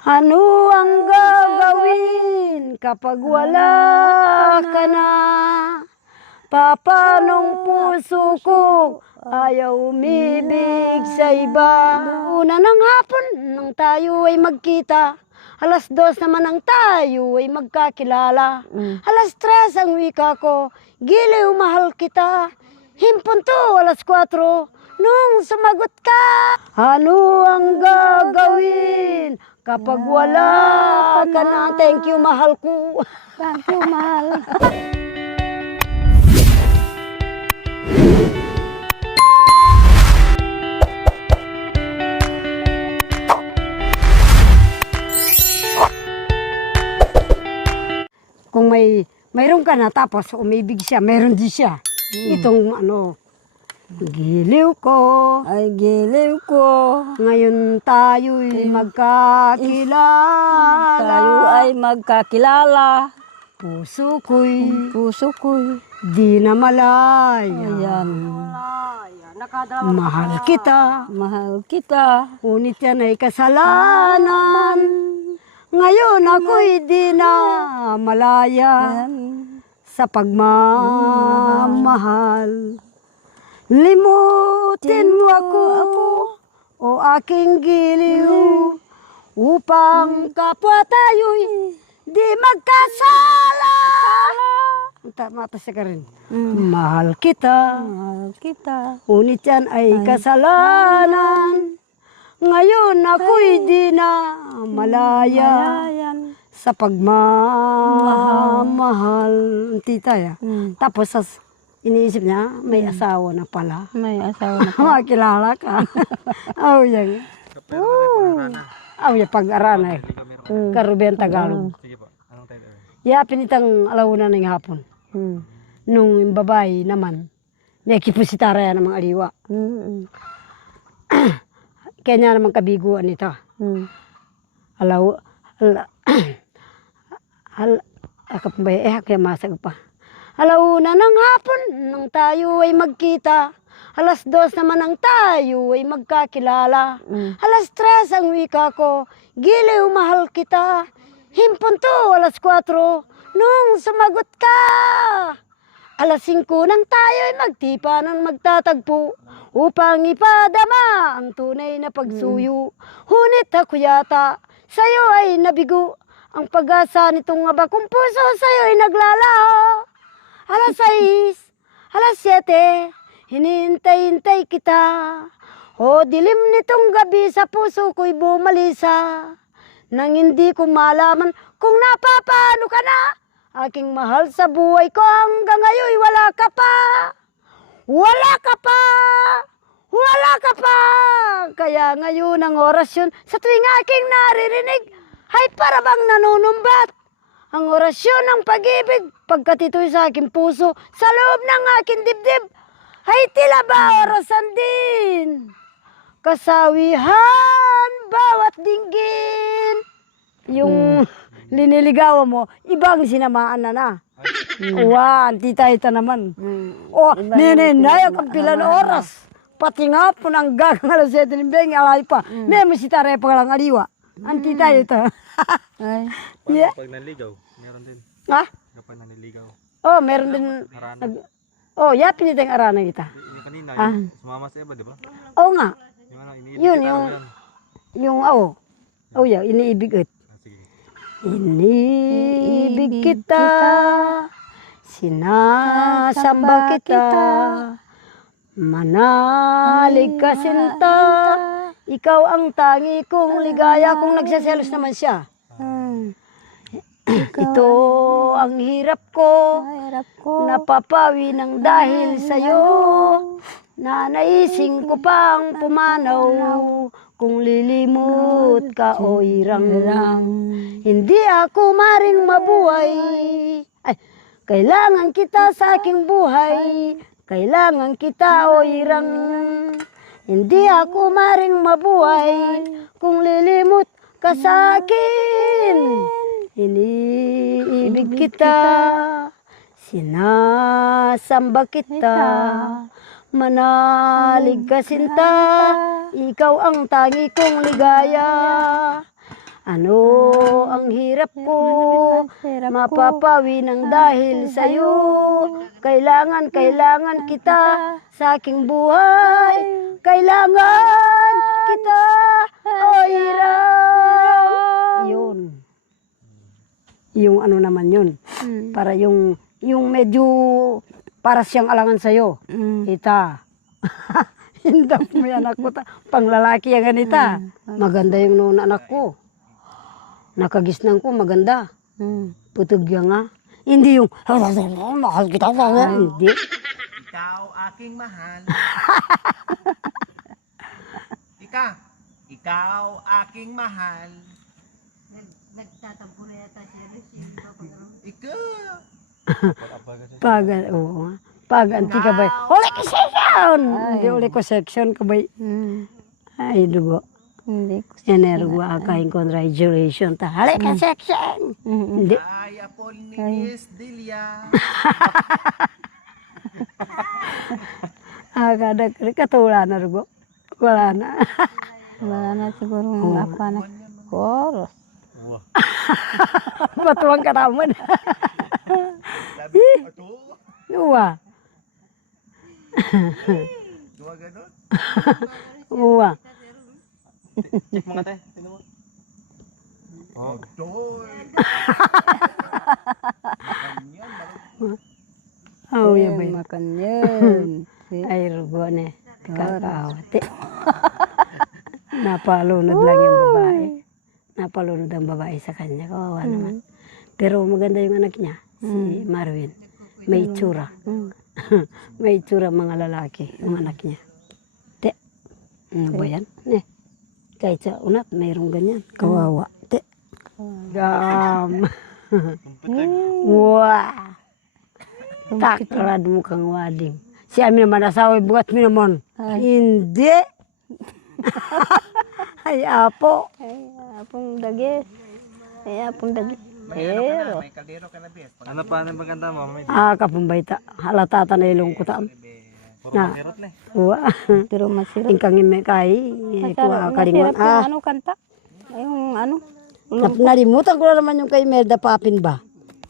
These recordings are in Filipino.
Ano ang gagawin kapag wala ka na? Papanong puso ko ayaw umibig sa iba. Una ng hapon nang tayo ay magkita, 2:00 naman ang tayo ay magkakilala. 3:00 ang wika ko, giliw mahal kita. Himpun to 4:00 nung sumagot ka. Ano ang gagawin kapag wala ka na? Thank you, mahal ko. Thank you, mahal. Kung mayroon ka na tapos umibig siya, mayroon din siya. Itong giliw ko. Ay, giliw ko. Ngayon tayo'y magkakilala. Tayo ay magkakilala. Puso ko'y di na malaya. Ayan. Mahal kita. Mahal kita. Ngunit yan ay kasalanan. Ngayon ako'y di na malaya sa pagmamahal. Limutin mo ako, o aking giliw, upang kapwa tayo'y di magkasala. Mata siya ka rin. Mahal kita. Mahal kita. Ngunit yan ay kasalanan. Ngayon ako'y di na malaya sa pagmamahal. Tita ya. Tapos iniisip niya, may asawa na pala. May asawa na pala. Makilala ka. Aw yan. Aw yan, pag-arana eh. Karubian Tagalog. Ya, pinitang alauna ng hapon. Nung babae naman, nakikipusitara yan ng mga aliwa. Kaya niya naman kabiguan ito. Kaya masag pa. Alauna ng hapon nang tayo ay magkita. 2:00 naman ang tayo ay magkakilala. 3:00 ang wika ko, giliw mahal kita. Himpun to 4:00 nung sumagot ka. 5:00 nang tayo ay magtipa ng magtatagpo upang ipadama ang tunay na pagsuyo. Hunit ako yata, sa'yo ay nabigo ang pag-asa nitong abakong puso, sa'yo ay naglalaho. 6:00, 7:00, hinintay-hintay kita. O dilim nitong gabi sa puso ko'y bumalisa. Nang hindi ko malaman kung napapano ka na. Aking mahal sa buhay ko hanggang ngayon wala ka pa. Wala ka pa! Wala ka pa! Kaya ngayon ang orasyon sa tuwing aking naririnig ay para bang nanunumbat. Ang orasyon ng pag-ibig pagkat ito'y sa aking puso sa loob ng aking dibdib ay tila ba orasan din. Kasawihan bawat dinggin. Yung liniligawan mo, ibang sinamaan na. Wan, tita ita naman. O, ninay ang pilan oras. Pati nga po nang gagang 7:00 ng alay pa. May musitare pa lang aliwa. Ang tita ita. Ay. Yeah. Pag nanligaw, meron din. Ha? Kapag nanligaw. Oh, meron din. Oh, yapin ito yung arana kita. Yung kanina, sumama sa iba, di ba? Oo nga. Yung Yung Oh, yeah, iniibig it. sige. Iniibig kita, sinasamba kita, manalig ka sinta, ikaw ang tangi kong ligaya. Kung nagsaselos naman siya. Ito ang hirap ko, napapawi ng dahil sa'yo. Nanaising ko pang pumanaw, kung lilimot ka o irang. Hindi ako maring mabuhay. Ay, kailangan kita sa aking buhay. Kailangan kita o irang. Hindi ako maring mabuhay kung lilimot ka sa akin. Iniibig kita, sinasamba kita, manalig ka sinta, ikaw ang tangi kong ligaya. Ano ang hirap ko, Hirap ko. mapapawi ng dahil sa'yo. Kailangan kita sa aking buhay. Kailangan kita, o hirap. Yun. Yung ano naman yun. Para yung medyo para siyang alangan sa'yo. Ita. Hindap mo yan ako. Panglalaki yan ganita. Maganda yung noon anak ko. Nakagisnan ko, maganda. Putog yan nga. Hindi yung, mahal kita. Hindi. Ikaw aking mahal. Ikaw aking mahal. Nagtatampo na yata siya. Ikaw. Pag, oo. Pag anti ka ba? Uli ko section! Hindi uli ko section ka ba? Ay, dugo. Hindi ko. Energo akain congratulations. Hali ka section! Hindi. Ay, apol ni Miss Delia. Kada katula na dugo. Wala na. Wala na siguro ng apa na. Koros. Wow. Patuwang kataman. Labi ko ito. Uwa. Dua ganun. Uwa. Check mo nga tayo. Tingnan mo. Oh. Doy. Oh, ya ba? Makan yan. Ay, rugo na. Kakawati. Napalunod lang yung babae. Napalunod ang babae sa kanya. Kawawa naman. Pero maganda yung anak niya. Si Marvin. May itsura. May itsura mga lalaki. Yung anak niya. Te. Ano ba yan? Kahit sa unat, mayroong ganyan. Kawawa. Te. Gam. Wah. Takrad mo kang wading. Si amin naman asawa, bukat mo naman. Hindi. Ay, apo. Ay, apong dagis. Ay, apong dagis. Pero. May kaldero ka na, Bes. Ano pa ang maganda mo? May Kapambayta. Halatata na ilong ko taam. puro mahirot na eh. Uwa. Pero masirap. Ingkang ime kay. Kuha kalingon. Masirap yung ano kanta. Yung ano. Nalimutan ko na naman yung kay Merda Papin ba?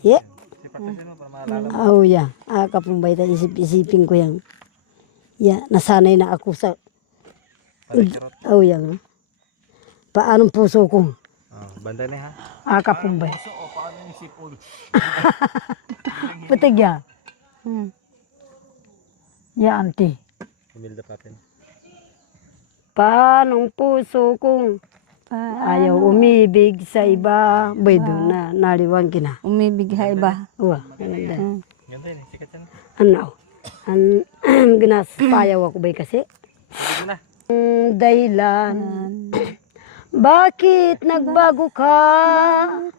Yeah. Sipatin mo para maalala mo. Oh, yeah. Kapambayta. Isip-isipin ko yan. Yeah. Nasanay na ako sa. Parikirot. Oh, yan. Paanong puso ko? Oh, banda na ha. Kapambay. So, o, paano yung sipon? Putig ya. Ya, auntie. Humilda patin. Paanong puso kong ayaw umibig sa iba. Bay doon na naliwan kina. Umibig ha iba. Uwa. Ganda. Ganda yun eh. Sikat yan. Ano? Ginasapayaw ako bay kasi. Sige na. Dahilan. Bakit nagbago ka?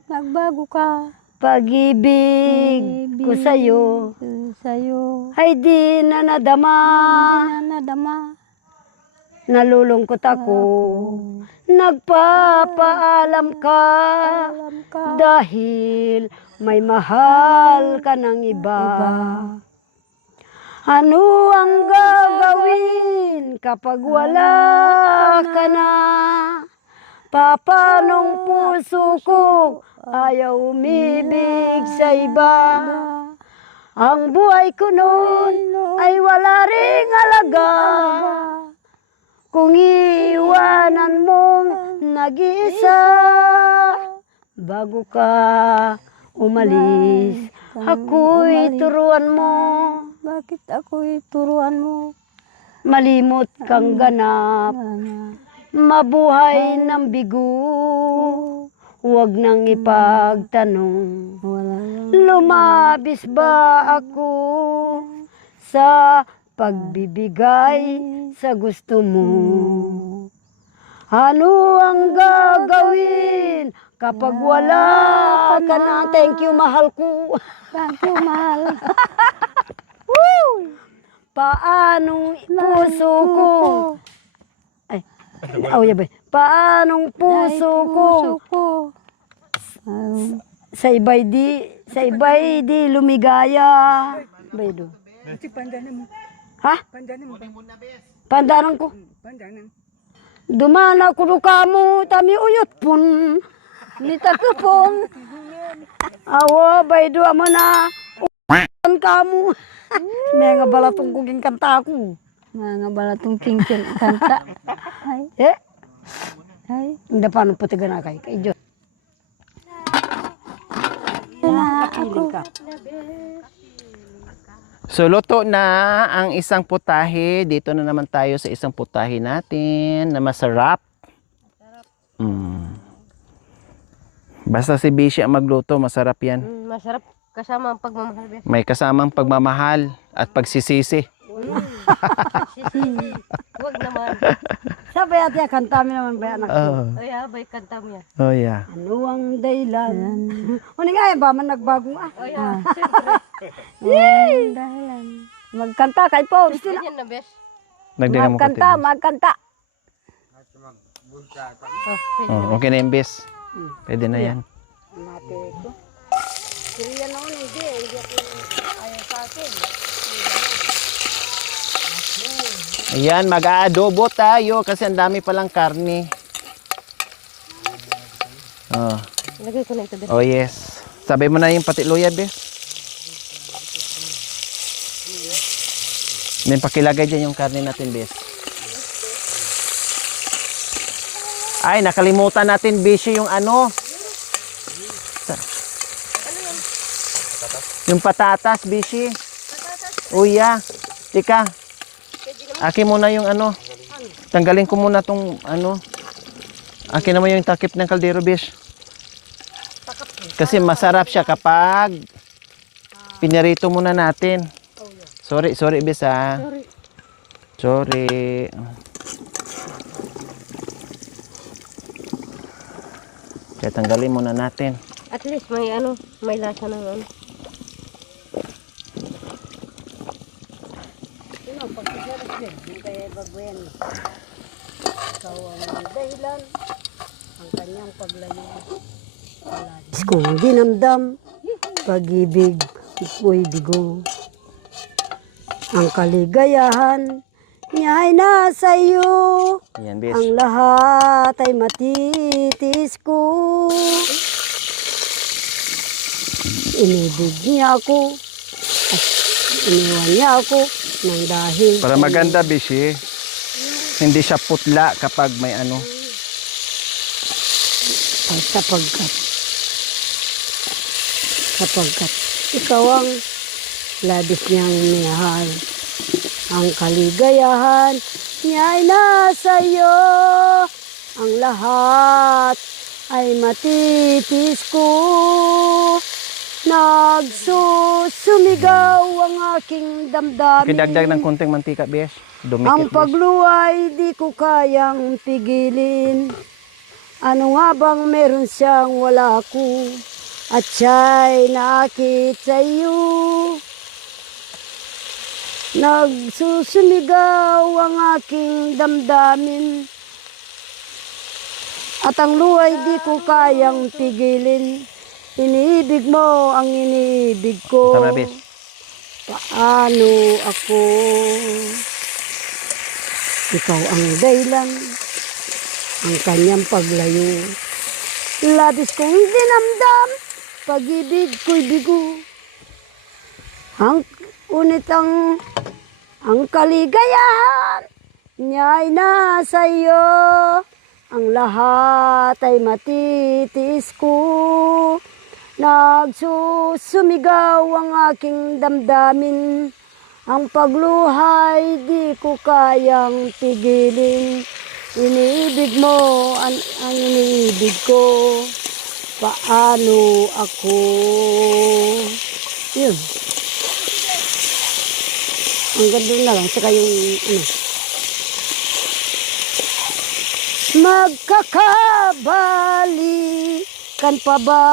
Nagbago ka. Pag-ibig ko sa'yo Sa'yo. ay di na nadama. Nadama. Nalulungkot ako. Nagpapaalam ka. Alam ka. Dahil may mahal ka ng iba. Ano ang gagawin kapag wala ka na? Papanong puso ko ayaw umibig sa iba. Ang buhay ko noon ay wala ring alaga. Kung iiwanan mong nag-iisa, bago ka umalis, ako'y turuan mo. Bakit ako'y turuan mo? Malimot kang ganap, mabuhay ng bigo. Huwag nang ipagtanong, Wala lang. lumabis ba ako sa pagbibigay sa gusto mo? Ano ang gagawin kapag wala ka na? Thank you, mahal ko. Thank you, mahal. Paanong puso ko? Ay, ya ba? Paanong puso ko? ko. Sa iba'y di lumigaya. Baydo. Ha? Pandanan ko. Dumana ko kamo tami uyot pun. Nita ko pong. Awo, baydo mo na. Uwan ka mo. May nga balatong kuging kanta ko. Mga balatong kingkin kanta. Ay, Eh, ay. hindi pa nung puti na kay Diyos. Nakapiling ka. So, luto na ang isang putahe. Dito na naman tayo sa isang putahe natin na masarap. Basta si Bishi ang magluto, masarap yan. Masarap kasama ang pagmamahal. Bes. May kasamang pagmamahal at pagsisisi. Huwag naman. Sabi ate, kanta mo naman ba anak ko? Ay, abay, kanta mo yan. Oh, yeah. Ano ang dahilan? Ano nga ba man nagbagong Ay, siyempre. Dahilan. Magkanta kay Paul. Ganyan na, bes. Nagdagan mo Magkanta, konti. magkanta. Oh, pwede. Oh, okay na yung bis. Pwede na yan. Mate ko. Kaya noon hindi ako ayaw sa akin. Ayan, mag-aadobo tayo kasi ang dami palang karne. Oh, Ilagay ko na ito, bes. oh yes. Sabay mo na yung pati luya, bes. Then pakilagay dyan yung karne natin, bes. Ay, nakalimutan natin, Bishi, yung ano. Yung patatas, Bishi. Uya. Tika. Akin muna yung ano. Tanggalin ko muna tong ano. Akin naman yung takip ng kaldero, Bish. Kasi masarap siya kapag pinarito muna natin. Sorry, Bish, ha. Sorry. Kaya tanggalin muna natin. At least may ano, may lasa ng ano. Ikaw ang dahilan, ang kanyang paglayo. Kung dinamdam, pag-ibig, iko'y bigo. Ang kaligayahan niya ay nasa iyo. Ayan, Bish. Ang lahat ay matitis ko. Inibig niya ako at iniwan niya ako nang dahil Para maganda, Bishi. Hindi siya putla kapag may ano. sapagkat ikaw ang labis niyang minahal. Ang kaligayahan niya ay nasa iyo. Ang lahat ay matitis ko. Nagsusumigaw ang aking damdamin. Pinagdag ng konting mantika, Bish. Ang Dumikit, Bish. pagluway di ko kayang pigilin. Ano nga bang meron siyang wala ko? At siya'y nakit sa iyo. Nagsusumigaw ang aking damdamin. At ang luway di ko kayang pigilin. Iniibig mo ang iniibig ko. Tama, Bish. Paano ako? Ikaw ang dahilan, ang kanyang paglayo. Labis kong dinamdam, pag-ibig ko'y bigo. Unit ang kaligayahan niya ay nasa iyo. Ang lahat ay matitiis ko. Nagsusumigaw ang aking damdamin. Ang pagluhay di ko kayang pigilin. Iniibig mo ang iniibig ko. Paano ako? Yun. Ang ganda na lang. Saka yung ano. Magkakabalikan pa ba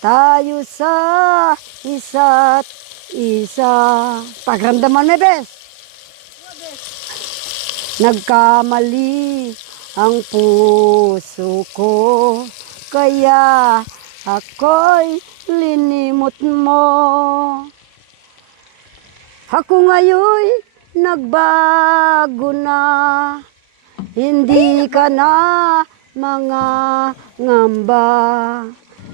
tayo sa isa't isa? Pagramdaman mo, bes. Nagkamali ang puso ko, kaya ako'y linimot mo. Ako ngayon'y nagbago na, hindi ka na mga ngamba.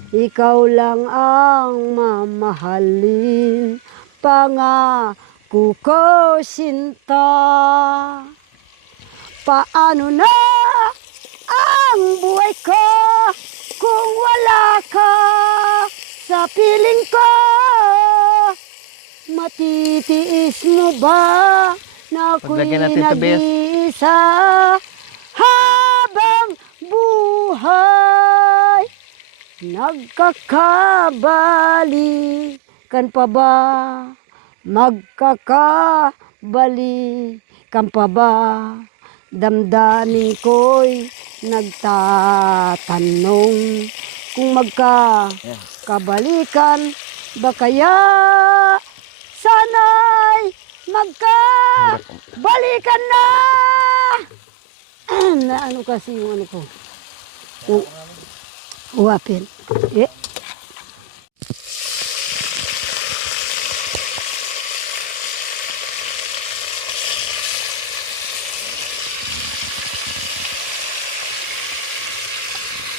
Ikaw lang ang mamahalin, pangako ko sinta. Paano na ang buhay ko kung wala ka sa piling ko? Matitiis mo ba na ako'y Paglagyan natin ito, Bes. nag-iisa habang buhay? Nagkakabalikan pa ba? Magkakabalikan pa ba? Damdamin ko'y nagtatanong kung magkakabalikan ba kaya? Sana'y magkabalikan na! Na ano kasi yung ano ko? Uwapin. Eh.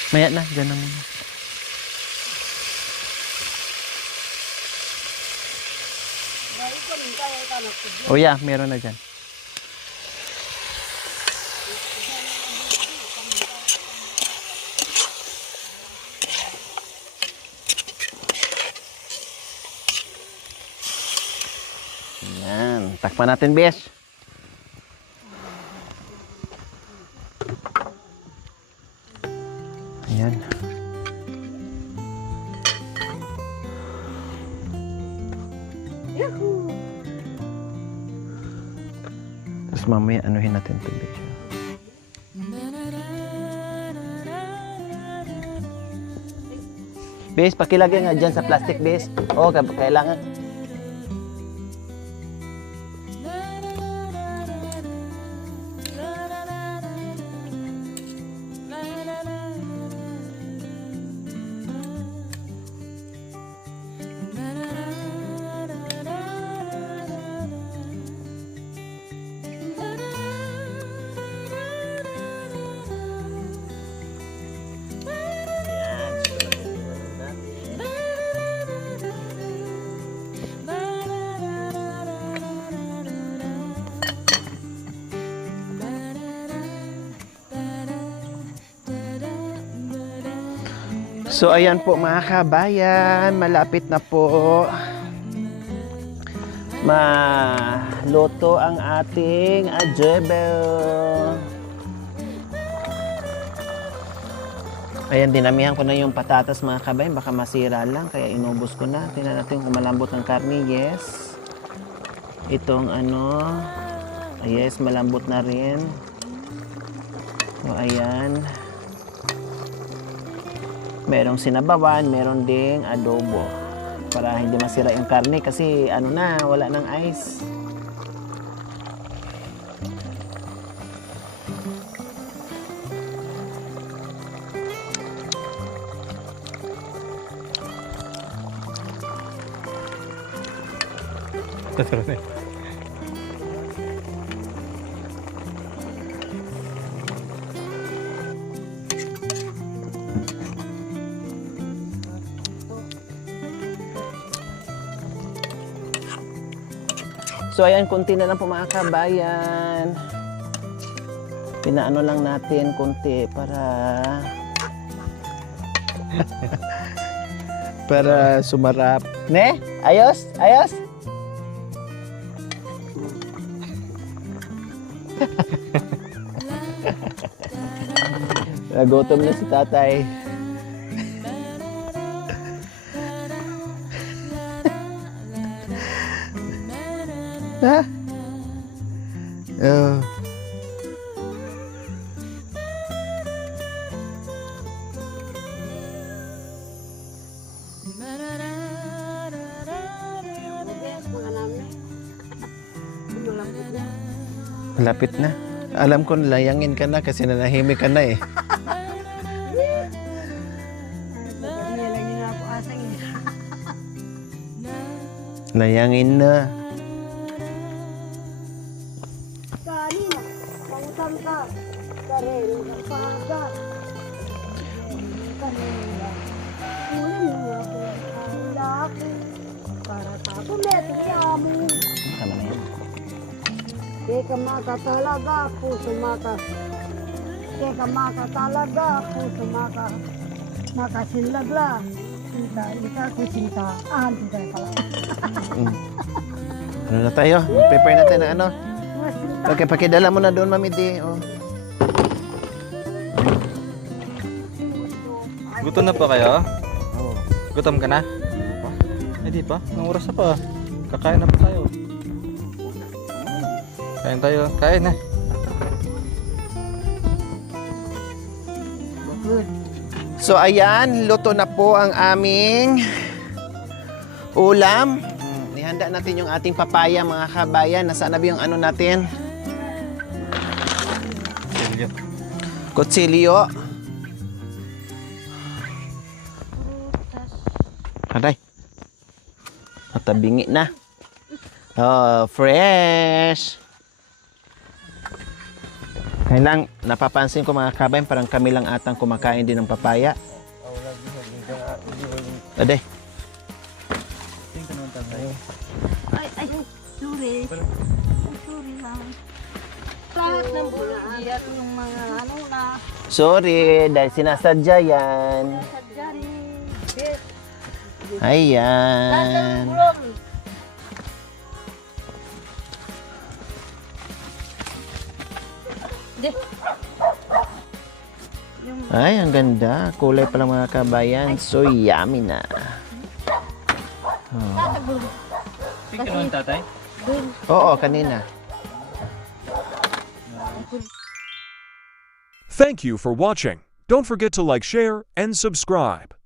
Maya na, dyan na muna. Oh yeah, meron na dyan. Yan, takpan natin, Bes. Ayan. Tapos mamaya anuhin natin ito, Bes. Bes, pakilagay nga dyan sa plastic, Bes. Oo, kailangan. So ayan po mga kabayan, malapit na po maluto ang ating adobo. Ayan, dinamihan ko na yung patatas mga kabayan, baka masira lang kaya inubos ko na. Tingnan natin kung malambot ang karne. Yes. Itong ano, yes, malambot na rin. So ayan. Merong sinabawan, meron ding adobo. Para hindi masira yung karne kasi ano na, wala ng ice. So ayan, kunti na lang po mga kabayan. Pinaano lang natin kunti para para sumarap. Ne? Ayos? Ayos? Nagutom na si tatay. Ha? Oh. Malapit na. Alam ko layangin ka na kasi nanahimik ka na eh. Layangin na. Kanina, pangutang ka. Karelo ng paga. Teka maka talaga, puso maka. Teka maka talaga, puso maka. Makasilagla. Sinta, ika ko sinta. Sinta pala. Ano na tayo? Prepare natin ng ano? Mga sinta. Pakidala mo na doon, Mami D. Oh. Gutom na pa kayo? Oh. Gutom ka na? Hindi pa. Anong oras na pa? Kakain na pa tayo. Kain tayo. Kain na. So ayan, luto na po ang aming ulam. Ihanda natin yung ating papaya, mga kabayan. Nasaan na ba yung ano natin? Silyo. Kutsilyo. Aray. Matabingi na. Oh, fresh. Kaya lang, napapansin ko mga kabayan, parang kami lang atang kumakain din ng papaya. Aday. Ay, sorry. Sorry lang. Lahat ng bulagi at Yung mga ano na. Sorry, dahil sinasadya yan. Sadyari. Ayan. Ay, ang ganda. Kulay pala mga kabayan. So yummy na. Tingnan mo tatay. Oo, kanina. Thank you for watching. Don't forget to like, share, and subscribe.